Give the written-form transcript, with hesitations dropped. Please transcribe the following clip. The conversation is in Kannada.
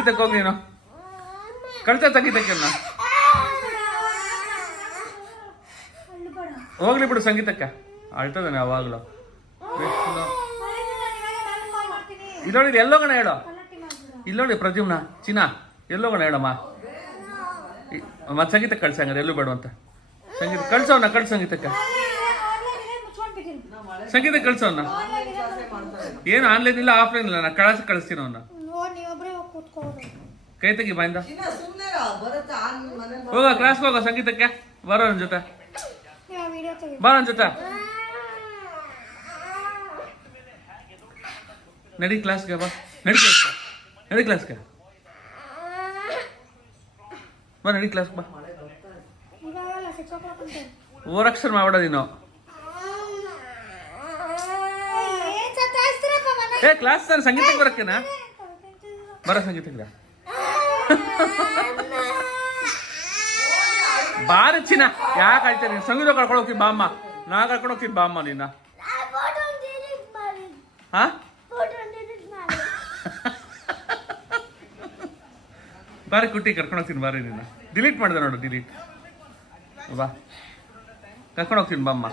ಹೋಗಿ ನೀನು ಕಳ್ತ ಸಂಗೀತಕ್ಕೆ ಹೋಗ್ಲಿ ಬಿಡು ಸಂಗೀತಕ್ಕೆ ಅಳ್ತದಾನೆ ಯಾವಾಗ್ಲೂ ಇಲ್ಲೋಡಿ ಎಲ್ಲೋಗಣ ಹೇಳೋ ಇಲ್ಲೋಡಿ ಪ್ರದ್ಯುಮ್ನ ಚಿನ್ನ ಎಲ್ಲೋಗಣ ಹೇಳಮ್ಮ ಮತ್ತೆ ಸಂಗೀತಕ್ಕೆ ಕಳ್ಸಂಗಾರೆ ಎಲ್ಲೂ ಬೇಡ ಅಂತ ಸಂಗೀತ ಕಳ್ಸೋಣ ಕಳ್ಸ ಸಂಗೀತಕ್ಕೆ ಸಂಗೀತಕ್ಕೆ ಕಳ್ಸೋಣ ಏನು ಆನ್ಲೈನ್ ಇಲ್ಲ ಆಫ್ಲೈನ್ ಇಲ್ಲ ನಾ ಕಳಿಸ್ತೀನಿ ಅವನ್ನ ಕೈ ತೆಗಿ ಬಾಯಿಂದ ಹೋಗ ಕ್ಲಾಸ್ಗೆ ಹೋಗ ಸಂಗೀತಕ್ಕೆ ಬರೋ ನನ್ನ ಜೊತೆ ಬಾ ನನ್ನ ಜೊತೆ ನಡಿ ಕ್ಲಾಸ್ಗೆ ಬಾ ನಡಿ ಕ್ಲಾಸ್ಗೆ ಬಾ ನಡಿ ಕ್ಲಾಸ್ಗೆ ಬಾ ಓವರಾಕ್ಷನ್ ಮಾಡ್ಬೇಡ ನೀನು ಏ ಕ್ಲಾಸ್ ನಾನು ಸಂಗೀತಕ್ಕೆ ಬರಕ್ಕೇನಾ ಬರ ಸಂಗೀತಕ್ಕೆ ಬಾರ ಚಿನ್ನ ಯಾಕೆ ಆಯ್ತಾರೆ ನೀನು ಸಂಗೀತ ಕರ್ಕೊಂಡು ಹೋಗ್ತೀನಿ ಬಾಮ್ಮ ನಾ ಕರ್ಕೊಂಡು ಹೋಗ್ತೀನಿ ಬಾಮ್ಮ ನೀನ ಹಾ ಬಾರಿ ಕುಟ್ಟಿ ಕರ್ಕೊಂಡು ಹೋಗ್ತೀನಿ ಬಾರಿ ನೀನು ಡಿಲೀಟ್ ಮಾಡಿದೆ ನೋಡು ಡಿಲೀಟ್ ಬಾ ಕರ್ಕೊಂಡು ಹೋಗ್ತೀನಿ ಬಾಮ್ಮ